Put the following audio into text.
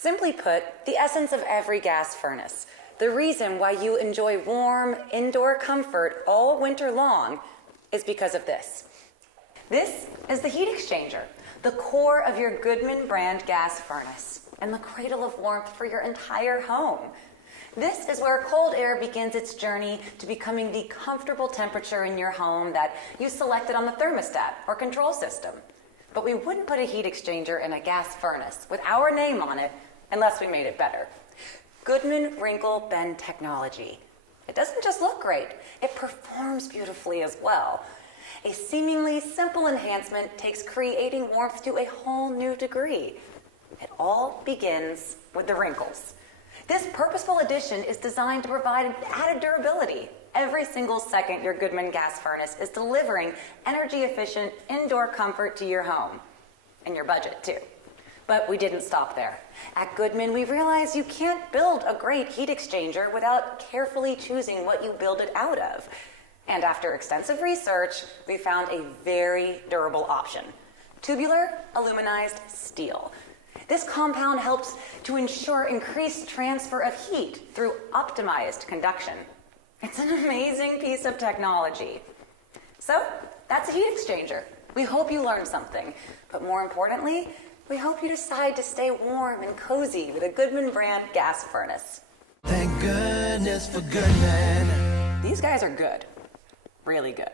Simply put, the essence of every gas furnace, the reason why you enjoy warm, indoor comfort all winter long, is because of this. This is the heat exchanger, the core of your Goodman brand gas furnace, and the cradle of warmth for your entire home. This is where cold air begins its journey to becoming the comfortable temperature in your home that you selected on the thermostat or control system. But we wouldn't put a heat exchanger in a gas furnace with our name on it unless we made it better. Goodman Wrinkle Bend technology. It doesn't just look great, it performs beautifully as well. A seemingly simple enhancement takes creating warmth to a whole new degree. It all begins with the wrinkles. This purposeful addition is designed to provide added durability. Every single second your Goodman gas furnace is delivering energy-efficient indoor comfort to your home. And your budget, too. But we didn't stop there. At Goodman, we realized you can't build a great heat exchanger without carefully choosing what you build it out of. And after extensive research, we found a very durable option: tubular aluminized steel. This compound helps to ensure increased transfer of heat through optimized conduction. It's an amazing piece of technology. So, that's a heat exchanger. We hope you learned something, but more importantly, we hope you decide to stay warm and cozy with a Goodman brand gas furnace. Thank goodness for Goodman. These guys are good. Really good.